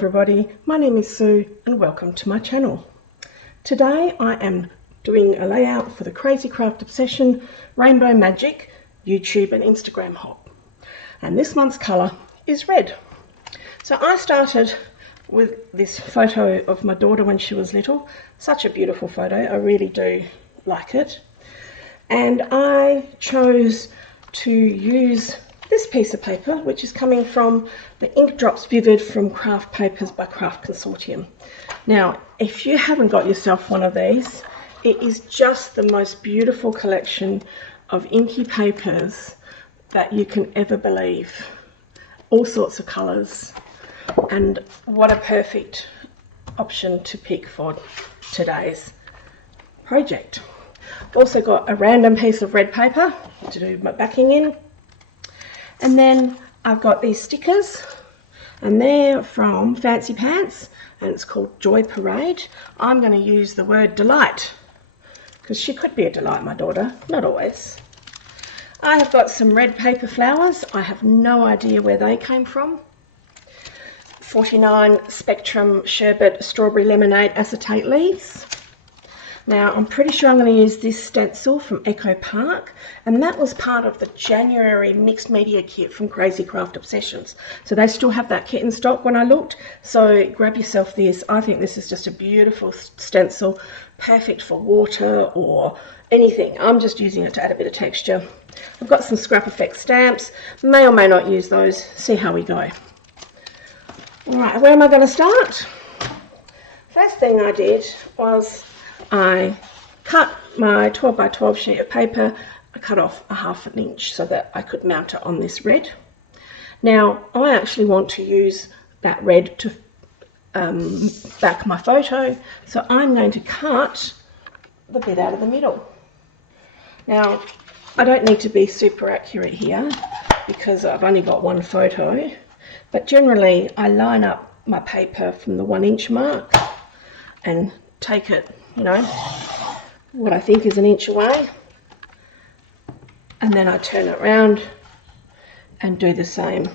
everybody, my name is Sue and welcome to my channel. Today I am doing a layout for the Crazy Craft Obsession Rainbow Magic YouTube and Instagram hop, and this month's colour is red. So I started with this photo of my daughter when she was little. Such a beautiful photo, I really do like it, and I chose to use this piece of paper, which is coming from the Ink Drops Vivid from Craft Papers by Craft Consortium. Now, if you haven't got yourself one of these, it is just the most beautiful collection of inky papers that you can ever believe. All sorts of colours, and what a perfect option to pick for today's project. Also got a random piece of red paper to do my backing in. And then I've got these stickers, and they're from Fancy Pants, and it's called Joy Parade. I'm going to use the word delight, because she could be a delight, my daughter, not always. I have got some red paper flowers. I have no idea where they came from. 49 Spectrum Sherbet Strawberry Lemonade Acetate Leaves. Now, I'm pretty sure I'm going to use this stencil from Echo Park, and that was part of the January mixed media kit from Crazy Craft Obsessions. So they still have that kit in stock when I looked, so grab yourself this. I think this is just a beautiful stencil, perfect for water or anything. I'm just using it to add a bit of texture. I've got some Scrap Effect stamps, may or may not use those, see how we go. Alright, where am I going to start? First thing I did was I cut my 12 by 12 sheet of paper. I cut off a ½ inch so that I could mount it on this red. Now I actually want to use that red to back my photo, so I'm going to cut the bit out of the middle. Now I don't need to be super accurate here because I've only got one photo, but generally I line up my paper from the 1 inch mark and take it, you know, what I think is an inch away, and then I turn it around and do the same,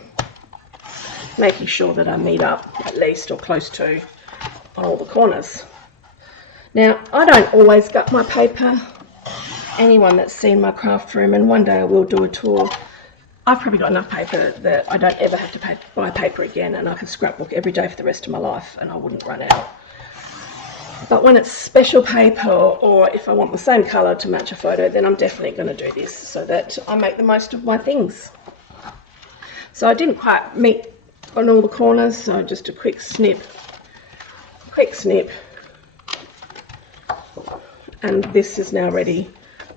making sure that I meet up at least or close to on all the corners. Now I don't always gut my paper. Anyone that's seen my craft room, and one day I will do a tour, I've probably got enough paper that I don't ever have to buy paper again, and I can scrapbook every day for the rest of my life and I wouldn't run out. But when it's special paper, or if I want the same colour to match a photo, then I'm definitely going to do this so that I make the most of my things. So I didn't quite meet on all the corners, so just a quick snip, and this is now ready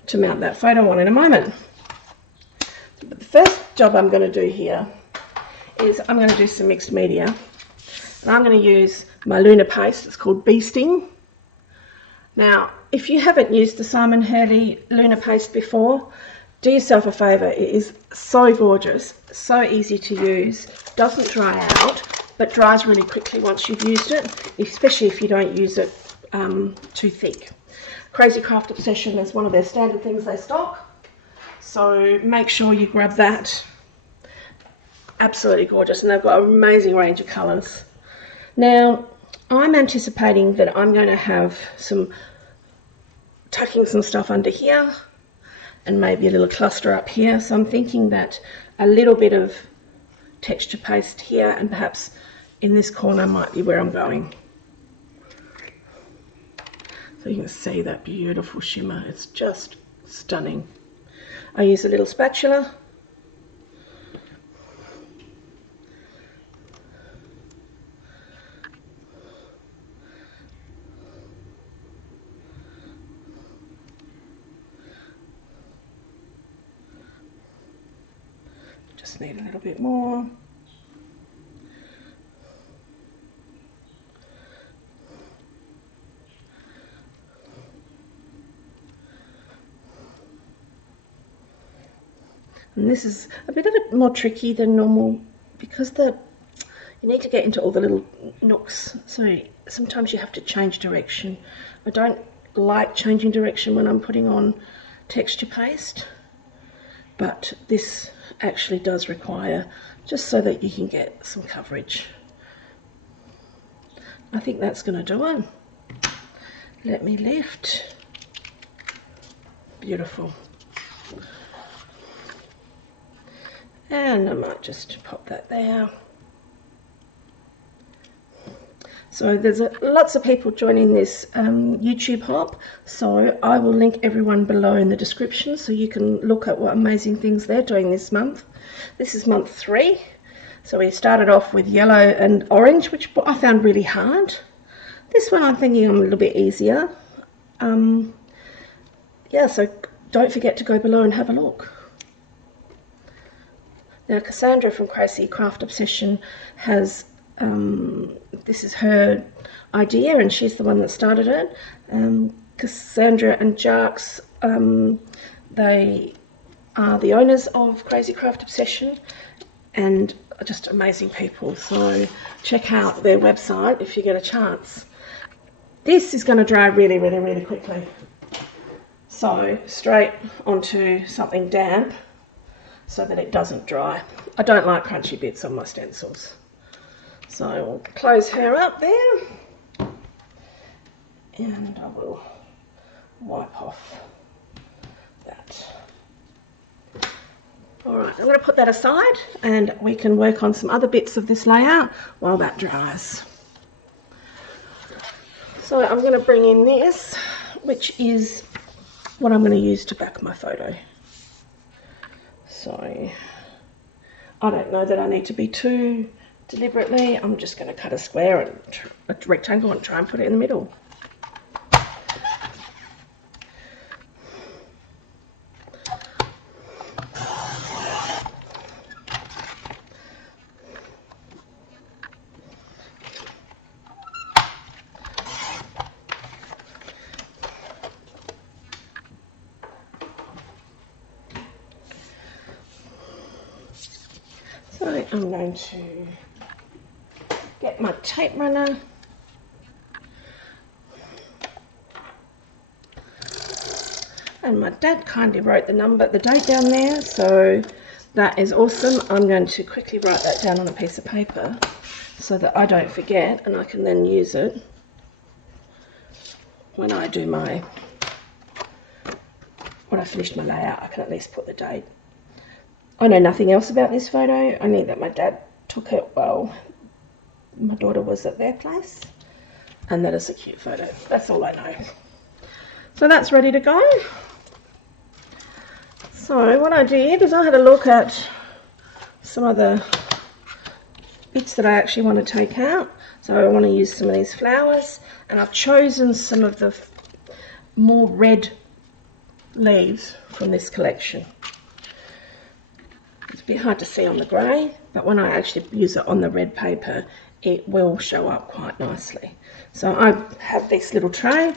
to mount that photo on in a moment. But the first job I'm going to do here is I'm going to do some mixed media, and I'm going to use my Luna paste. It's called Bee Sting. Now, if you haven't used the Simon Hurley Luna paste before, do yourself a favour. It is so gorgeous, so easy to use, doesn't dry out, but dries really quickly once you've used it, especially if you don't use it too thick. Crazy Craft Obsession is one of their standard things they stock, so make sure you grab that. Absolutely gorgeous, and they've got an amazing range of colours. Now, I'm anticipating that I'm going to have tucking some stuff under here and maybe a little cluster up here, so I'm thinking that a little bit of texture paste here and perhaps in this corner might be where I'm going. So you can see that beautiful shimmer, it's just stunning. I use a little spatula. Just need a little bit more. And this is a bit of it more tricky than normal because you need to get into all the little nooks, so sometimes you have to change direction. I don't like changing direction when I'm putting on texture paste, but this actually does require, just so that you can get some coverage. I think that's going to do it. Let me lift. Beautiful. And I might just pop that there. So there's lots of people joining this YouTube hop, so I will link everyone below in the description so you can look at what amazing things they're doing this month. This is month 3. So we started off with yellow and orange, which I found really hard. This one I'm thinking I'm a little bit easier. Yeah, so don't forget to go below and have a look. Now Cassandra from Crazy Craft Obsession has, this is her idea and she's the one that started it. Cassandra and Jarks, they are the owners of Crazy Craft Obsession and are just amazing people. So check out their website if you get a chance. This is going to dry really, really, really quickly. So straight onto something damp so that it doesn't dry. I don't like crunchy bits on my stencils. So we'll close her up there and I will wipe off that. Alright, I'm going to put that aside and we can work on some other bits of this layout while that dries. So I'm going to bring in this, which is what I'm going to use to back my photo. So I don't know that I need to be too deliberately. I'm just going to cut a square and a rectangle and try and put it in the middle. So I'm going to get my tape runner and my dad kindly wrote the date down there, so that is awesome. I'm going to quickly write that down on a piece of paper so that I don't forget and I can then use it when I do when I finished my layout. I can at least put the date. I know nothing else about this photo, only that my dad took it while my daughter was at their place, and that is a cute photo. That's all I know. So that's ready to go. So what I did is I had a look at some of the bits that I actually want to take out. So I want to use some of these flowers, and I've chosen some of the more red leaves from this collection. It's a bit hard to see on the grey, but when I actually use it on the red paper, it will show up quite nicely. So I have this little tray,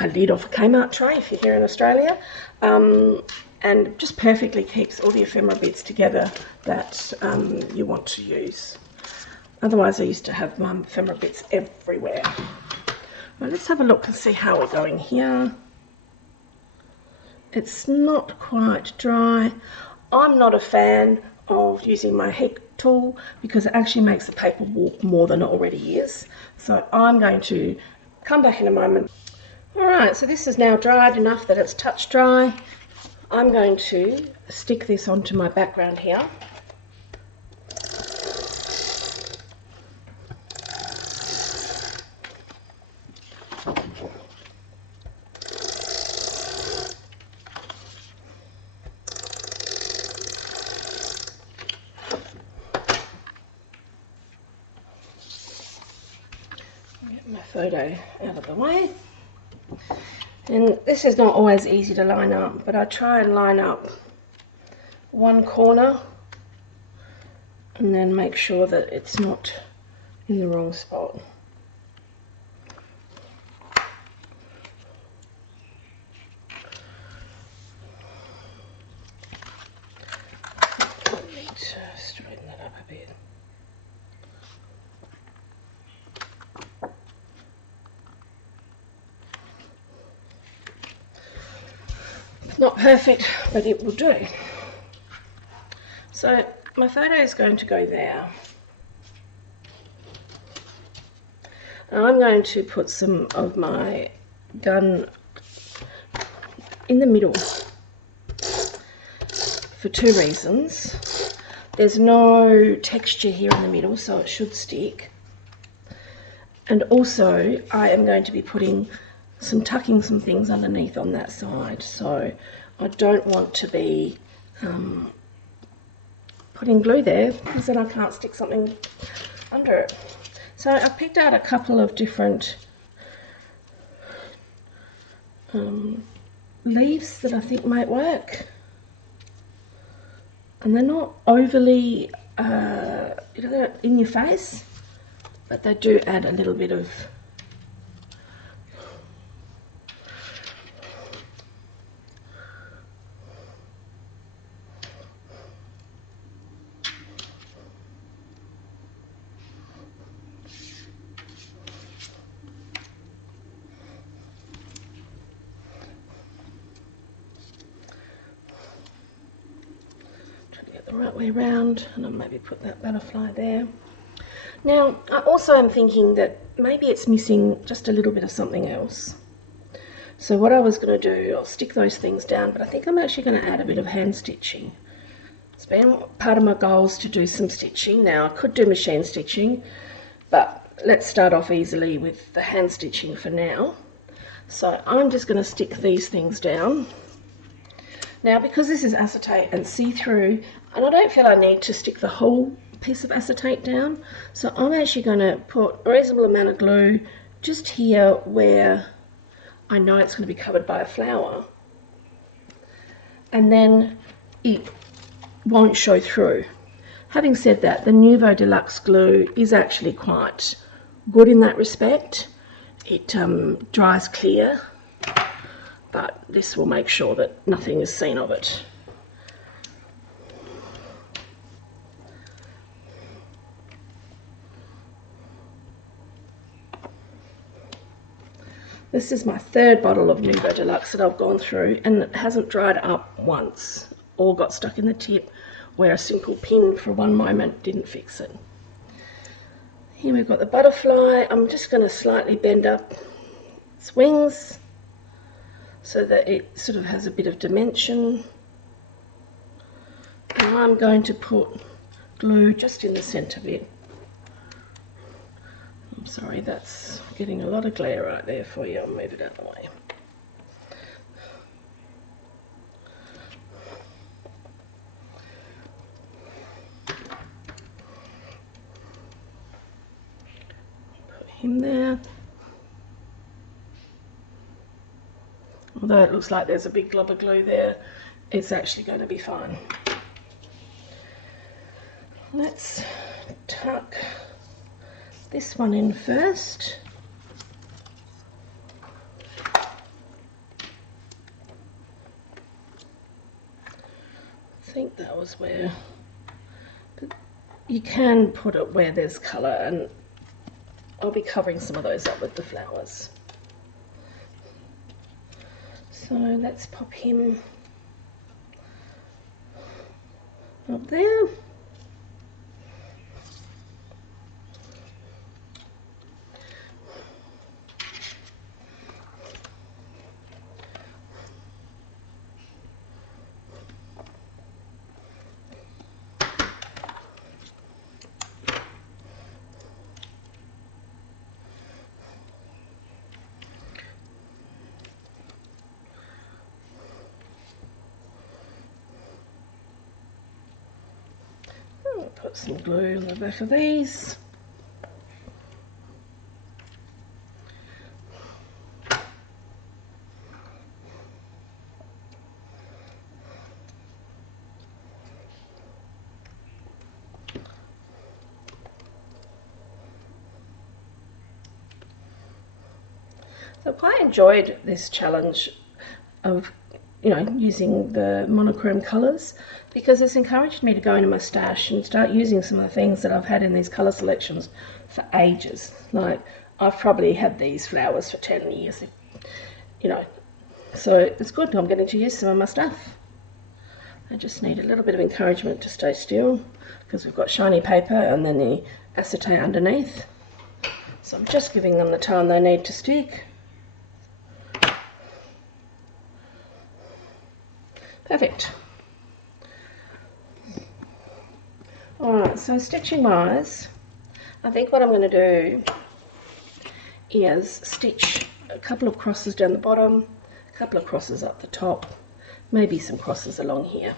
a lid off a Kmart tray if you're here in Australia, and just perfectly keeps all the ephemera bits together that you want to use. Otherwise I used to have my ephemera bits everywhere. Well, let's have a look and see how we're going here. It's not quite dry. I'm not a fan of using my heat tool because it actually makes the paper warp more than it already is. So I'm going to come back in a moment. Alright, so this is now dried enough that it's touch dry. I'm going to stick this onto my background here. Get my photo out of the way. And this is not always easy to line up, but I try and line up one corner and then make sure that it's not in the wrong spot. I need to straighten that up a bit. Not perfect, but it will do. So my photo is going to go there. And I'm going to put some of my gun in the middle for two reasons. There's no texture here in the middle, so it should stick. And also I am going to be tucking some things underneath on that side, so I don't want to be putting glue there because then I can't stick something under it. So I picked out a couple of different leaves that I think might work, and they're not overly in your face, but they do add a little bit of the right way around, and I'll maybe put that butterfly there. Now I also am thinking that maybe it's missing just a little bit of something else. So what I was going to do, I'll stick those things down, but I think I'm actually going to add a bit of hand stitching. It's been part of my goals to do some stitching. Now I could do machine stitching, but let's start off easily with the hand stitching for now. So I'm just going to stick these things down. Now, because this is acetate and see-through, and I don't feel I need to stick the whole piece of acetate down, so I'm actually going to put a reasonable amount of glue just here where I know it's going to be covered by a flower, and then it won't show through. Having said that, the Nuvo Deluxe glue is actually quite good in that respect. It dries clear, but this will make sure that nothing is seen of it. This is my third bottle of Nuvo Deluxe that I've gone through, and it hasn't dried up once or got stuck in the tip where a simple pin for one moment didn't fix it. Here we've got the butterfly. I'm just going to slightly bend up its wings so that it sort of has a bit of dimension. And I'm going to put glue just in the centre bit. I'm sorry, that's getting a lot of glare right there for you. I'll move it out of the way. Put him there. Although it looks like there's a big glob of glue there, it's actually going to be fine. Let's tuck this one in first. I think that was where, but you can put it where there's colour, and I'll be covering some of those up with the flowers. So let's pop him up there. Put some glue on the back of these. So I quite enjoyed this challenge of using the monochrome colours, because it's encouraged me to go into my stash and start using some of the things that I've had in these colour selections for ages. Like, I've probably had these flowers for 10 years, so it's good. I'm getting to use some of my stuff. I just need a little bit of encouragement to stay still, because we've got shiny paper and then the acetate underneath. So I'm just giving them the time they need to stick. Perfect. Alright, so stitching wise, I think what I'm going to do is stitch a couple of crosses down the bottom, a couple of crosses up the top, maybe some crosses along here.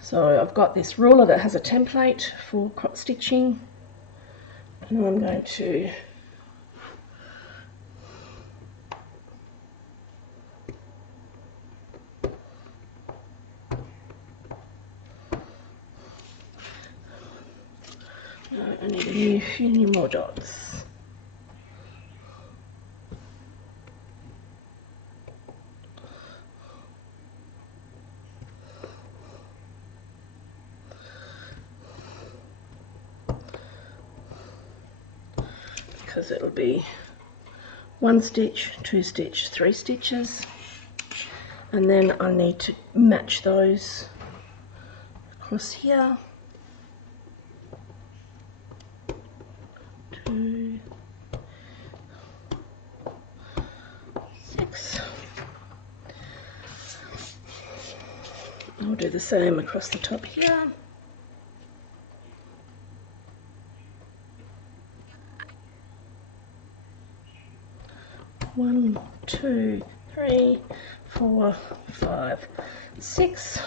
So I've got this ruler that has a template for stitching, and I'm going to I need a few more dots. Because it'll be 1 stitch, 2 stitch, 3 stitches, and then I need to match those across here. 2, 6. I'll do the same across the top here. One, 2, 3, 4, 5, 6.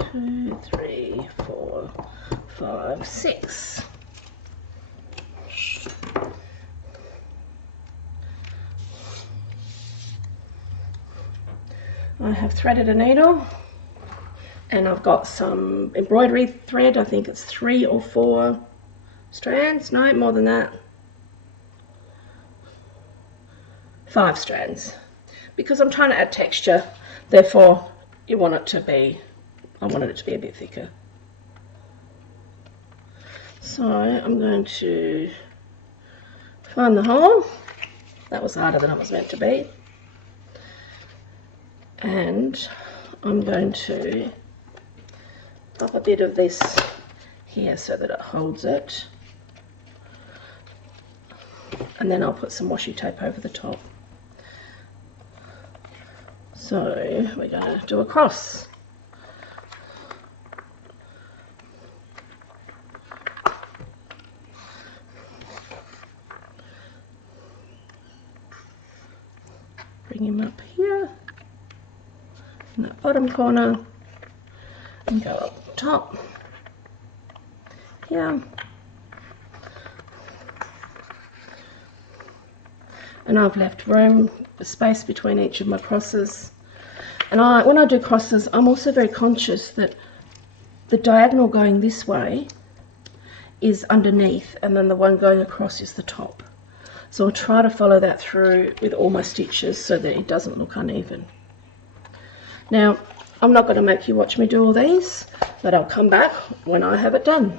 Two, 3, 4, 5, 6. I have threaded a needle, and I've got some embroidery thread. I think it's 3 or 4 strands. No, more than that. 5 strands, because I'm trying to add texture. Therefore, you want it to be, I wanted it to be a bit thicker. So I'm going to find the hole. That was harder than it was meant to be. And I'm going to pop a bit of this here so that it holds it. And then I'll put some washi tape over the top. So we're going to do a cross. Bring him up here in that bottom corner and go up top here. And I've left room, space between each of my crosses. And when I do crosses, I'm also very conscious that the diagonal going this way is underneath, and then the one going across is the top. So I'll try to follow that through with all my stitches so that it doesn't look uneven. Now, I'm not going to make you watch me do all these, but I'll come back when I have it done.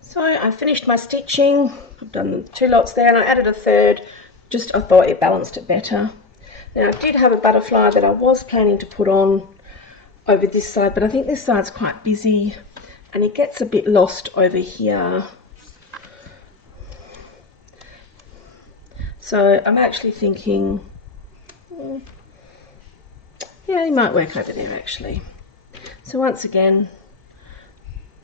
So I finished my stitching. I've done 2 lots there, and I added a third. Just I thought it balanced it better. Now I did have a butterfly that I was planning to put on over this side, but I think this side's quite busy and it gets a bit lost over here. So I'm actually thinking, yeah, he might work over there actually. So once again,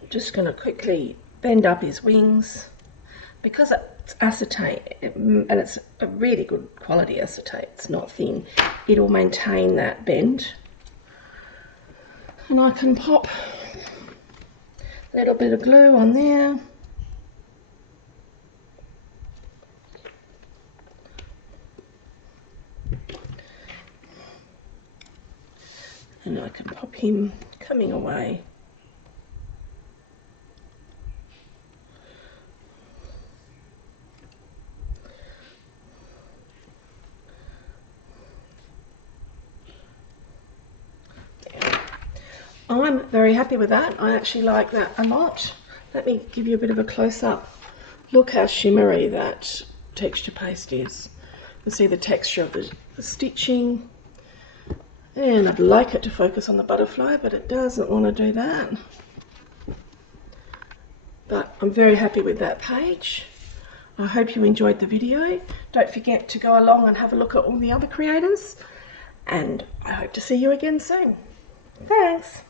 I'm just going to quickly bend up his wings. Because it's acetate, and it's a really good quality acetate, it's not thin, it'll maintain that bend. And I can pop a little bit of glue on there. And I can pop him coming away. I'm very happy with that. I actually like that a lot. Let me give you a bit of a close-up. Look how shimmery that texture paste is. You see the texture of the stitching. And I'd like it to focus on the butterfly, but it doesn't want to do that. But I'm very happy with that page. I hope you enjoyed the video. Don't forget to go along and have a look at all the other creators. And I hope to see you again soon. Thanks.